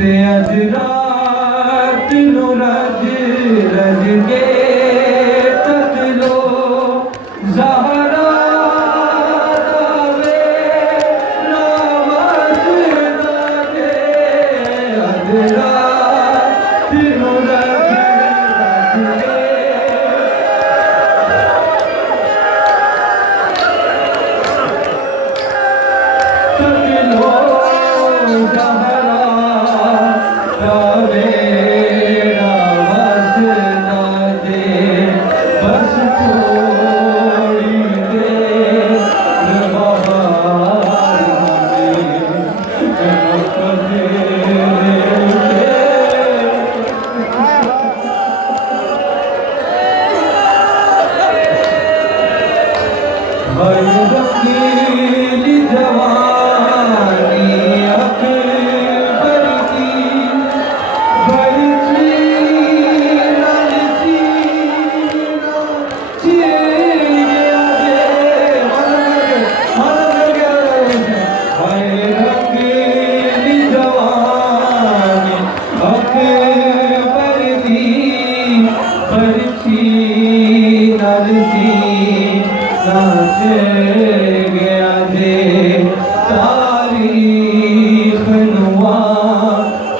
ते अज रात नु रज रज के तक लो ज़हरा दावे नवाज़ दादे अज रात नु रज रज के तक लो ज़हरा रंगीली जवानी अकबर की बरसी लालची रंगीली जवानी अकबर की बरसी लालची नाचे गया जे तारीख नुआ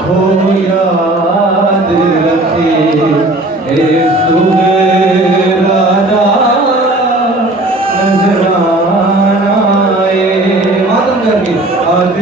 हो याद रखे ए सुगराना नजराना ए मातम करके आज